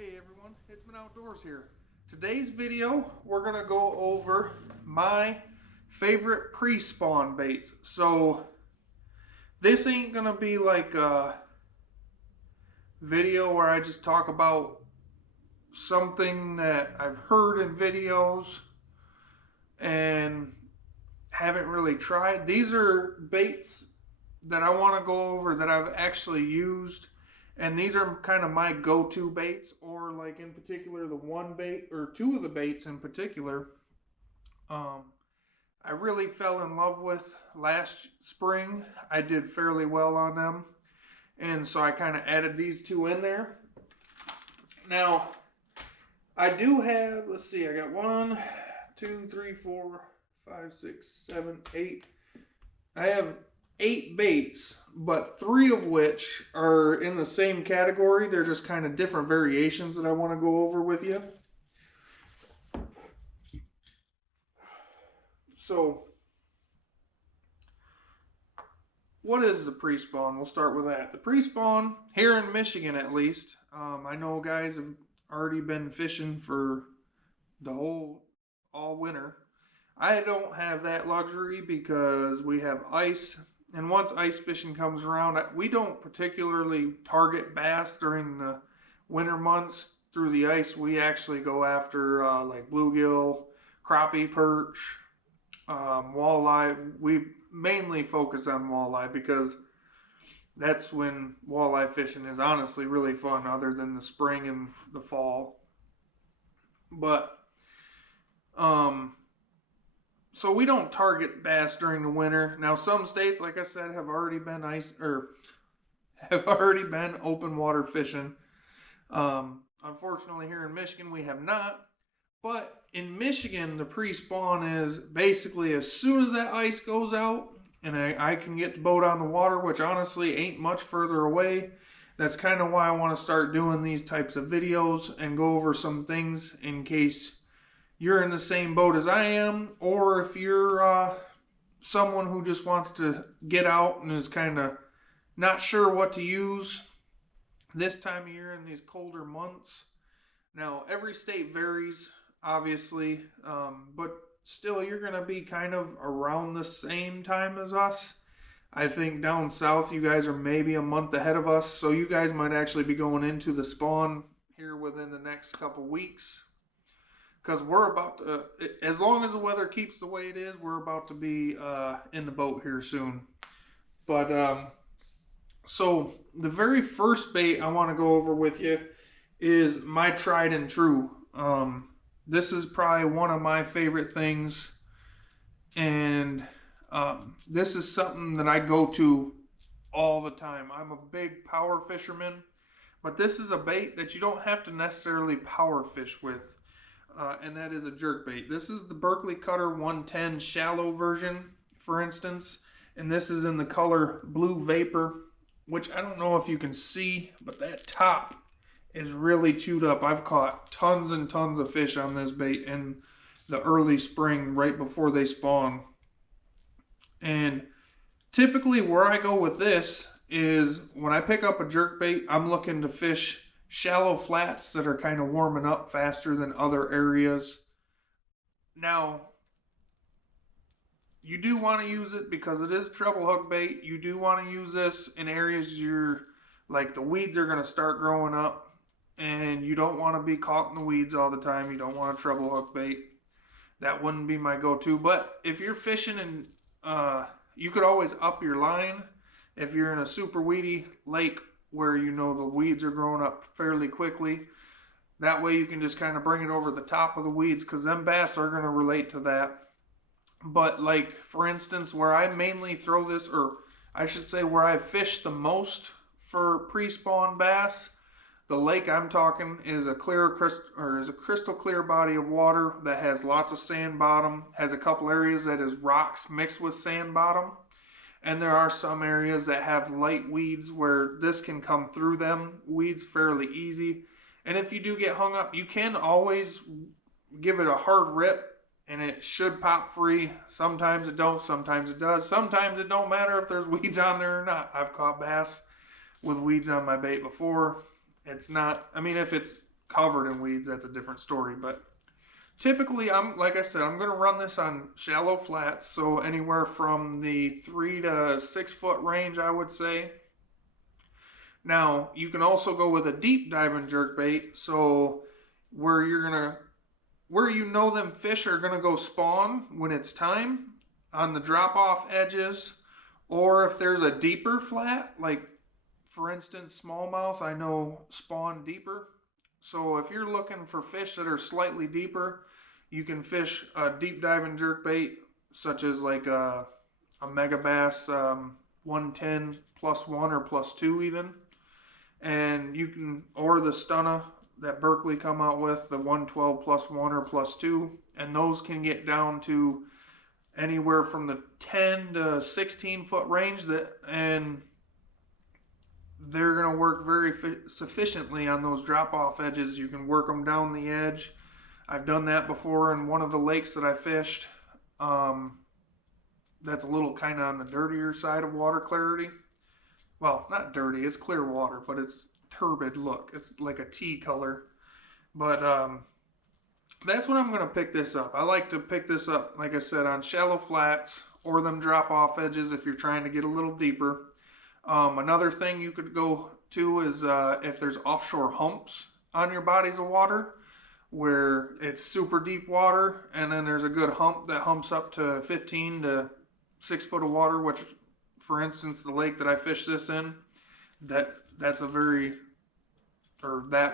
Hey everyone, Hitman Outdoors here. Today's video, we're gonna go over my favorite pre-spawn baits. So this ain't gonna be like a video where I just talk about something that I've heard in videos and haven't really tried. These are baits that I want to go over that I've actually used, and these are kind of my go-to baits, or like in particular the one bait or two of the baits in particular I really fell in love with last spring. I did fairly well on them, and so I kind of added these two in there. Now I do have, let's see, I got 1 2 3 4 5 6 7 8. I have 8 baits, but 3 of which are in the same category. They're just kind of different variations that I want to go over with you. So, what is the pre-spawn? We'll start with that. The pre-spawn, here in Michigan at least, I know guys have already been fishing for the all winter. I don't have that luxury because we have ice. And once ice fishing comes around, we don't particularly target bass during the winter months through the ice. We actually go after like bluegill, crappie, perch, walleye. We mainly focus on walleye because that's when walleye fishing is honestly really fun, other than the spring and the fall. But so we don't target bass during the winter. Now some states, like I said, have already been open water fishing. Unfortunately here in Michigan we have not. But in Michigan the pre-spawn is basically as soon as that ice goes out and I can get the boat on the water, which honestly ain't much further away. That's kind of why I want to start doing these types of videos and go over some things in case you're in the same boat as I am, or if you're someone who just wants to get out and is kind of not sure what to use this time of year in these colder months. Now, every state varies, obviously, but still you're going to be kind of around the same time as us. I think down south you guys are maybe a month ahead of us, so you guys might actually be going into the spawn here within the next couple weeks. Because we're about to, as long as the weather keeps the way it is, we're about to be in the boat here soon. But, so the very first bait I want to go over with you is my tried and true. This is probably one of my favorite things. And this is something that I go to all the time. I'm a big power fisherman. But this is a bait that you don't have to necessarily power fish with. And that is a jerkbait. This is the Berkley Cutter 110 shallow version, for instance, and this is in the color Blue Vapor, which I don't know if you can see, but that top is really chewed up. I've caught tons and tons of fish on this bait in the early spring, right before they spawn. And typically where I go with this is when I pick up a jerkbait, I'm looking to fish shallow flats that are kind of warming up faster than other areas. Now, you do want to use it because it is a treble hook bait. You do want to use this in areas you're like the weeds are going to start growing up, and you don't want to be caught in the weeds all the time. You don't want a treble hook bait. That wouldn't be my go-to. But if you're fishing and you could always up your line if you're in a super weedy lake where you know the weeds are growing up fairly quickly. That way you can just kind of bring it over the top of the weeds, because them bass are going to relate to that. But like, for instance, where I mainly throw this, or I should say where I fish the most for pre-spawn bass, the lake I'm talking is a crystal clear body of water that has lots of sand bottom, has a couple areas that is rocks mixed with sand bottom. And there are some areas that have light weeds where this can come through them weeds fairly easy. And if you do get hung up, you can always give it a hard rip and it should pop free. Sometimes it don't, sometimes it does. Sometimes it don't matter if there's weeds on there or not. I've caught bass with weeds on my bait before. It's not, I mean, if it's covered in weeds, that's a different story. But typically, like I said, I'm going to run this on shallow flats, so anywhere from the 3 to 6 foot range, I would say. Now, you can also go with a deep diving jerkbait, so where you know them fish are going to go spawn when it's time on the drop off edges, or if there's a deeper flat, like for instance smallmouth, I know spawn deeper. So if you're looking for fish that are slightly deeper, you can fish a deep diving jerkbait such as like a Megabass 110 plus 1 or plus 2 even. And you can, or the Stunna that Berkley come out with, the 112 plus 1 or plus 2, and those can get down to anywhere from the 10 to 16 foot range, and they're going to work very sufficiently on those drop off edges. You can work them down the edge. I've done that before in one of the lakes that I fished. That's a little kind of on the dirtier side of water clarity. Well, not dirty, it's clear water, but it's turbid look. It's like a tea color. But that's when I'm going to pick this up. I like to pick this up, like I said, on shallow flats or them drop off edges if you're trying to get a little deeper. Another thing you could go to is if there's offshore humps on your bodies of water where it's super deep water, and then there's a good hump that humps up to 15 to 6 foot of water, which, for instance, the lake that I fished this in, that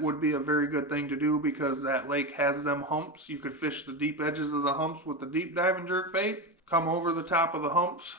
would be a very good thing to do, because that lake has them humps. You could fish the deep edges of the humps with the deep diving jerkbait, come over the top of the humps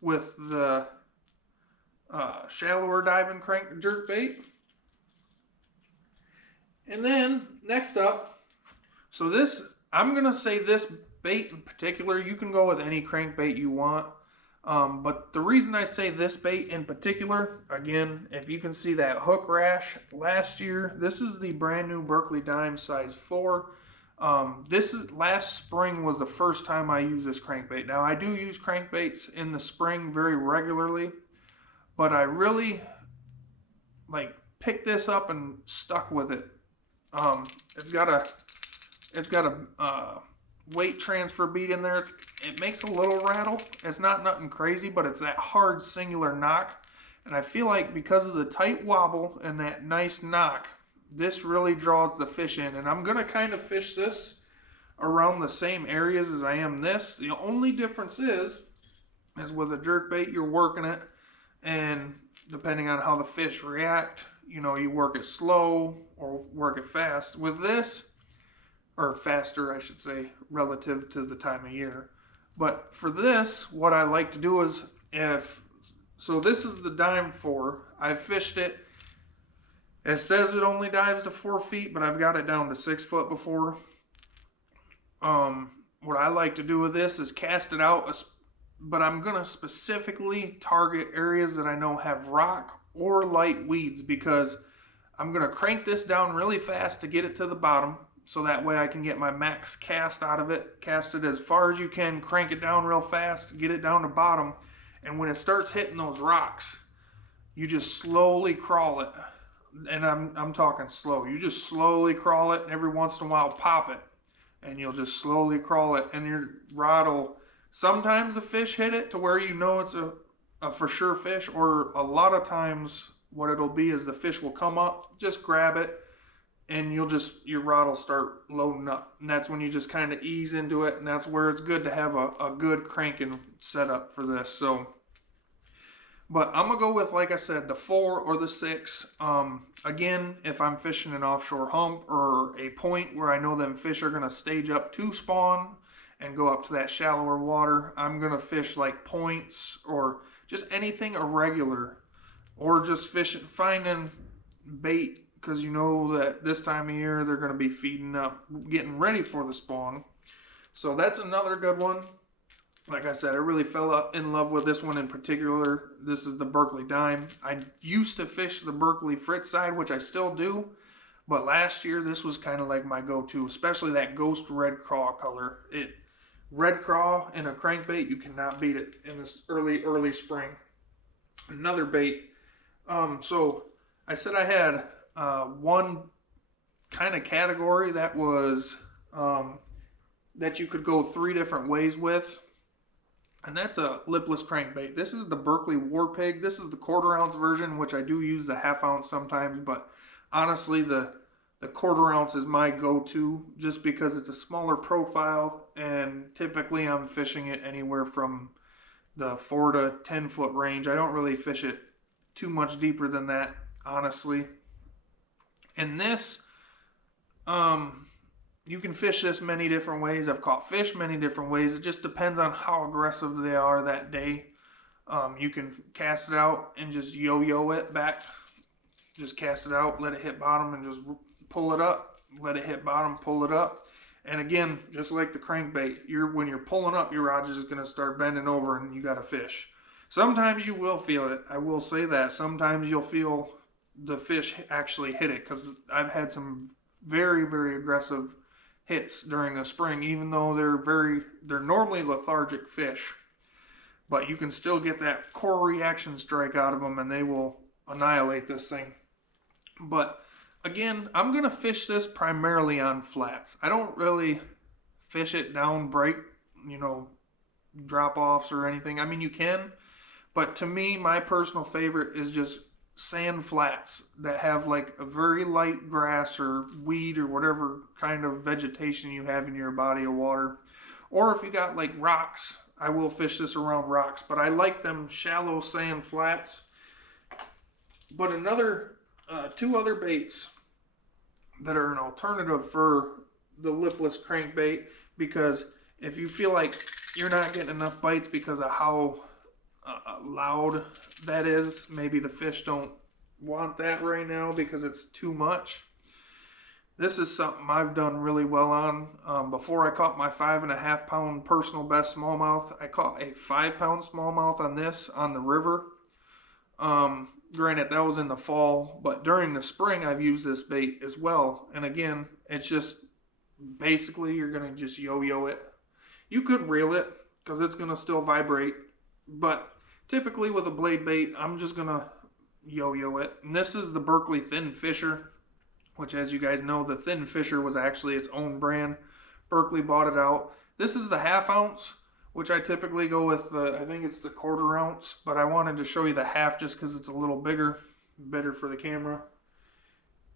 with the shallower diving crank jerkbait. And then next up, so this, I'm going to say this bait in particular, you can go with any crankbait you want. But the reason I say this bait in particular, again, if you can see that hook rash last year, this is the brand new Berkley Dime size 4. Last spring was the first time I used this crankbait. Now I do use crankbaits in the spring very regularly, but I really picked this up and stuck with it. It's got a weight transfer bead in there. It makes a little rattle. It's not nothing crazy, but it's that hard singular knock. And I feel like because of the tight wobble and that nice knock, this really draws the fish in. And I'm going to kind of fish this around the same areas as I am this. The only difference is with a jerkbait, you're working it, and depending on how the fish react, you work it slow or work it fast. With this, or faster, I should say, relative to the time of year. But for this, what I like to do is, so this is the Dime 4. I've fished it. It says it only dives to 4 feet, but I've got it down to 6 foot before. What I like to do with this is cast it out, but I'm going to specifically target areas that I know have rock or light weeds, because I'm going to crank this down really fast to get it to the bottom, so that way I can get my max cast out of it. Cast it as far as you can, crank it down real fast, get it down to bottom, and when it starts hitting those rocks, you just slowly crawl it. And I'm talking slow. You just slowly crawl it, and every once in a while pop it, and you'll just slowly crawl it, and your rod will, sometimes the fish hit it to where you know it's a for sure fish, or a lot of times what it'll be is the fish will come up, just grab it, and your rod will start loading up. And that's when you just kind of ease into it, and that's where it's good to have a good cranking setup for this. So, but I'm going to go with, like I said, the 4 or the 6. Again, if I'm fishing an offshore hump or a point where I know them fish are going to stage up to spawn and go up to that shallower water, I'm going to fish like points or just anything irregular, or just finding bait, because you know that this time of year they're going to be feeding up, getting ready for the spawn. So that's another good one. Like I said, I really fell in love with this one in particular. This is the Berkley Dime. I used to fish the Berkley Fritz side, which I still do, but last year this was kind of like my go-to, especially that ghost red craw color. Red craw in a crankbait, you cannot beat it in this early spring. Another bait. So I said I had one kind of category that was that you could go 3 different ways with, and that's a lipless crankbait. This is the Berkley War Pig. This is the 1/4 ounce version, which I do use the 1/2 ounce sometimes, but honestly the 1/4 ounce is my go-to just because it's a smaller profile, and typically I'm fishing it anywhere from the 4 to 10 foot range. I don't really fish it too much deeper than that, honestly. And this, you can fish this many different ways. I've caught fish many different ways. It just depends on how aggressive they are that day. You can cast it out and just yo-yo it back. Just cast it out, let it hit bottom, and just pull it up. Let it hit bottom, pull it up. And again, just like the crankbait, when you're pulling up, your rod is just going to start bending over and you got to fish. Sometimes you will feel it. I will say that. Sometimes you'll feel the fish actually hit it, because I've had some very, very aggressive hits during the spring, even though they're normally lethargic fish. But you can still get that core reaction strike out of them and they will annihilate this thing. But again, I'm going to fish this primarily on flats. I don't really fish it down break, drop-offs or anything. I mean, you can, but to me, my personal favorite is just sand flats that have like a very light grass or weed or whatever kind of vegetation you have in your body of water. Or if you got like rocks, I will fish this around rocks, but I like them shallow sand flats. But two other baits that are an alternative for the lipless crankbait, because if you feel like you're not getting enough bites because of how loud that is, maybe the fish don't want that right now because it's too much. This is something I've done really well on. Before I caught my 5.5 pound personal best smallmouth, I caught a 5 pound smallmouth on this on the river. Granted, that was in the fall, but during the spring I've used this bait as well. And again, it's just basically you're going to just yo-yo it. You could reel it because it's going to still vibrate, but typically with a blade bait, I'm just going to yo-yo it. And this is the Berkley Thin Fisher, which, as you guys know, the Thin Fisher was actually its own brand. Berkley bought it out. This is the 1/2 ounce, which I typically go with, I think it's the 1/4 ounce, but I wanted to show you the 1/2 just because it's a little bigger, better for the camera.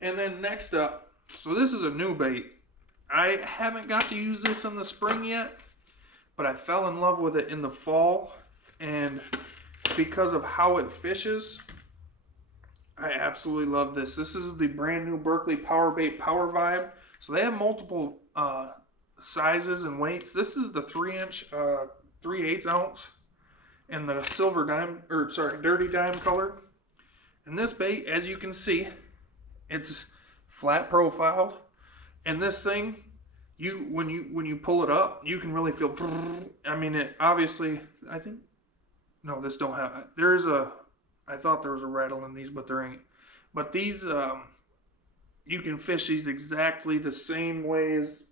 And then next up, so this is a new bait. I haven't got to use this in the spring yet, but I fell in love with it in the fall, and because of how it fishes, I absolutely love this. This is the brand new Berkley Power Bait Power Vibe. So they have multiple sizes and weights. This is the 3-inch 3/8 ounce and the silver dime, dirty dime color. And this bait, as you can see, it's flat profiled. And this thing, when you pull it up, you can really feel. I mean, it obviously. I think no, this don't have. I thought there was a rattle in these, but there ain't. But these, you can fish these exactly the same way as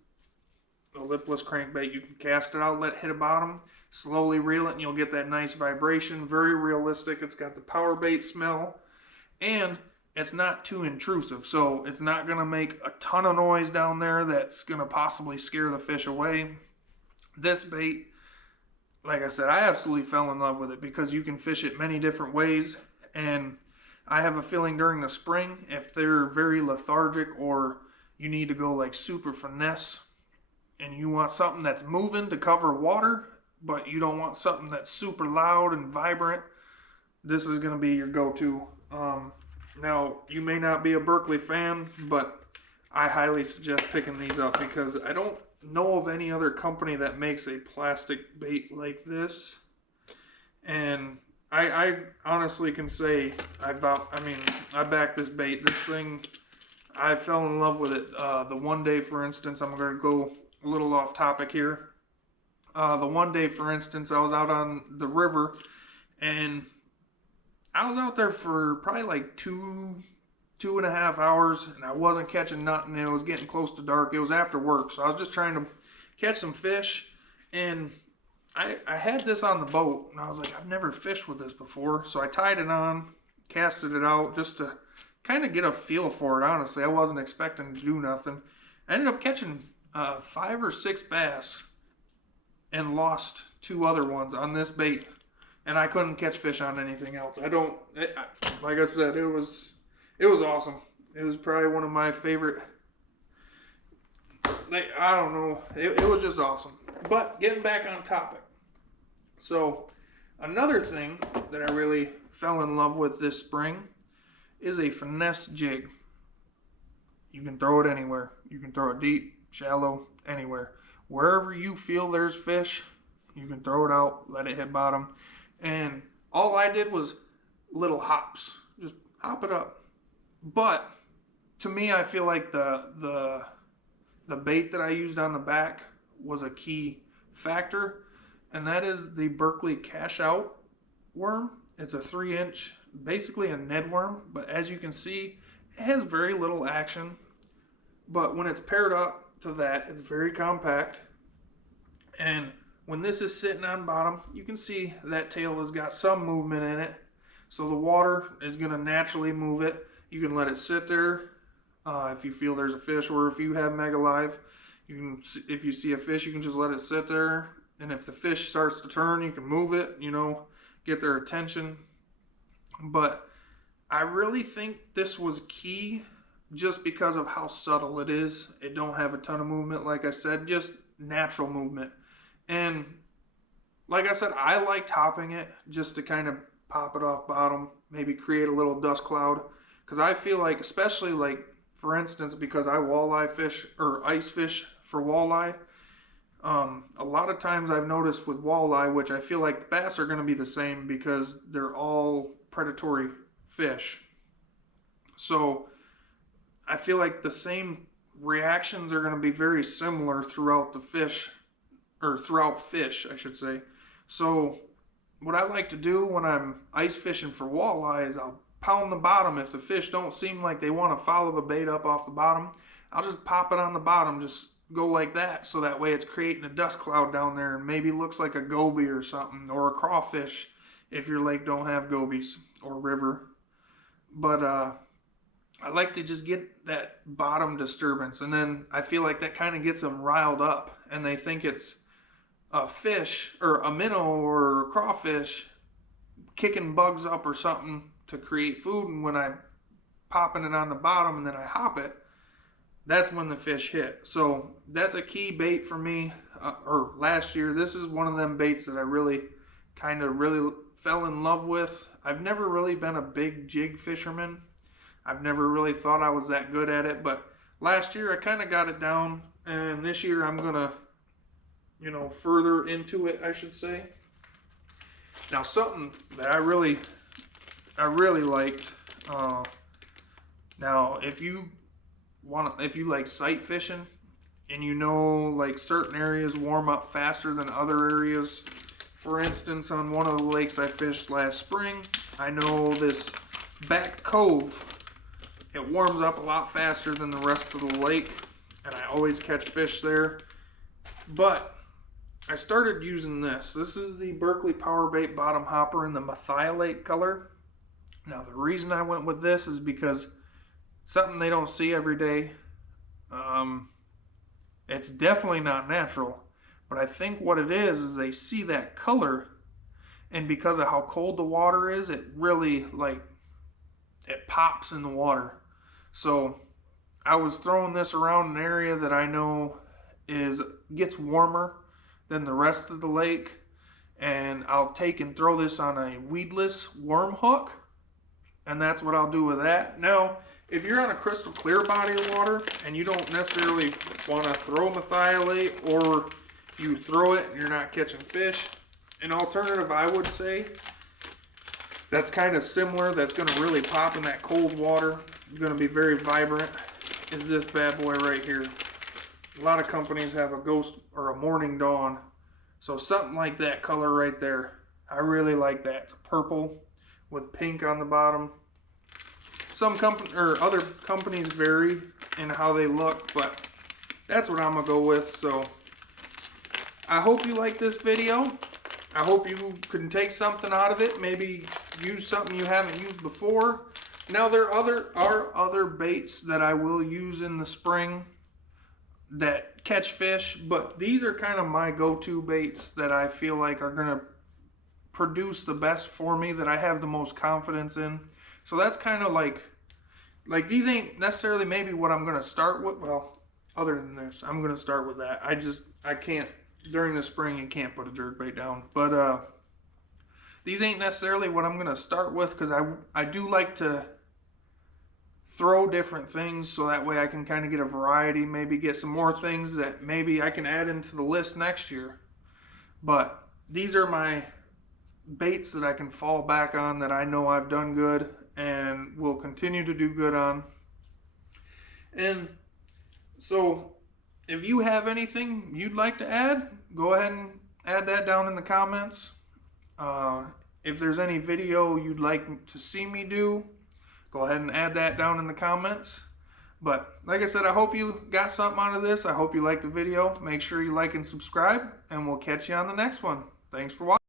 a lipless crankbait. You can cast it out, let it hit a bottom, slowly reel it, and you'll get that nice vibration. Very realistic. It's got the power bait smell, and it's not too intrusive. So it's not going to make a ton of noise down there that's going to possibly scare the fish away. This bait, like I said, I absolutely fell in love with it because you can fish it many different ways. And I have a feeling during the spring, if they're very lethargic or you need to go like super finesse and you want something that's moving to cover water, but you don't want something that's super loud and vibrant, this is going to be your go-to. Now, you may not be a Berkley fan, but I highly suggest picking these up because I don't know of any other company that makes a plastic bait like this. And I honestly can say I back this bait. This thing, I fell in love with it. The one day, for instance, I'm going to go a little off topic here. The one day, for instance, I was out on the river and I was out there for probably like 2.5 hours and I wasn't catching nothing. It was getting close to dark. It was after work, so I was just trying to catch some fish, and I had this on the boat and I was like, I've never fished with this before, so I tied it on, casted it out just to kind of get a feel for it, honestly. I wasn't expecting to do nothing. I ended up catching 5 or 6 bass and lost 2 other ones on this bait. And I couldn't catch fish on anything else. Like I said, it was awesome. It was probably one of my favorite. I don't know. It was just awesome. But getting back on topic. So another thing that I really fell in love with this spring is a finesse jig. You can throw it anywhere. You can throw it deep, shallow, anywhere. Wherever you feel there's fish, you can throw it out, let it hit bottom. And all I did was little hops. Just hop it up. But to me, I feel like the bait that I used on the back was a key factor, and that is the Berkley Cash Out worm. It's a 3-inch, basically a Ned worm, but as you can see, it has very little action. But when it's paired up to that, it's very compact. And when this is sitting on bottom, you can see that tail has got some movement in it. So the water is going to naturally move it. You can let it sit there if you feel there's a fish, or if you have Mega Live, if you see a fish, you can just let it sit there. And if the fish starts to turn, you can move it, get their attention. But I really think this was key just because of how subtle it is. It don't have a ton of movement, like I said, just natural movement. And like I said, I liked hopping it just to kind of pop it off bottom, maybe create a little dust cloud. Because I feel like, especially like, for instance, because I walleye fish or ice fish for walleye, a lot of times I've noticed with walleye, which I feel like bass are going to be the same because they're all predatory fish. So I feel like the same reactions are going to be very similar throughout the fish, or throughout fish, I should say. So what I like to do when I'm ice fishing for walleye is I'll pound the bottom. If the fish don't seem like they want to follow the bait up off the bottom, I'll just pop it on the bottom, just go like that, so that way it's creating a dust cloud down there and maybe looks like a goby or something, or a crawfish if your lake don't have gobies, or river. But I like to just get that bottom disturbance, and then I feel like that kind of gets them riled up and they think it's a fish or a minnow or a crawfish kicking bugs up or something to create food. And when I'm popping it on the bottom and then I hop it, that's when the fish hit. So that's a key bait for me. Or last year, this is one of them baits that I really fell in love with. I've never really been a big jig fisherman. I've never really thought I was that good at it, but last year I kind of got it down, and this year I'm gonna, further into it, I should say. Now, something that I really liked. Now, if you like sight fishing, and like certain areas warm up faster than other areas. For instance, on one of the lakes I fished last spring, I know this back cove, it warms up a lot faster than the rest of the lake, and I always catch fish there. But I started using this. This is the Berkley Power Bait Bottom Hopper in the Methylate color. Now, the reason I went with this is because something they don't see every day. It's definitely not natural, but I think what it is they see that color, and because of how cold the water is, it really it pops in the water. So I was throwing this around an area that I know gets warmer than the rest of the lake, and I'll take and throw this on a weedless worm hook, and that's what I'll do with that. Now, if you're on a crystal clear body of water and you don't necessarily want to throw methylate, or you throw it and you're not catching fish, an alternative I would say that's kind of similar, that's going to really pop in that cold water, going to be very vibrant, is this bad boy right here. A lot of companies have a Ghost or a Morning Dawn, so something like that color right there. I really like that. It's purple with pink on the bottom. Some other companies vary in how they look, but that's what I'm gonna go with. So I hope you like this video. I hope you can take something out of it. Maybe use something you haven't used before, Now there are other baits that I will use in the spring that catch fish, but these are kind of my go-to baits that I feel like are gonna produce the best for me, that I have the most confidence in. So that's kind of like these ain't necessarily maybe what I'm gonna start with. Well, other than this, I'm gonna start with that. I can't, during the spring you can't put a jerkbait down, but these ain't necessarily what I'm gonna start with, because I do like to throw different things so that way I can kind of get a variety, maybe get some more things that maybe I can add into the list next year. But these are my baits that I can fall back on, that I know I've done good and will continue to do good on. And so if you have anything you'd like to add, go ahead and add that down in the comments. If there's any video you'd like to see me do, go ahead and add that down in the comments. But like I said, I hope you got something out of this. I hope you liked the video. Make sure you like and subscribe, and we'll catch you on the next one. Thanks for watching.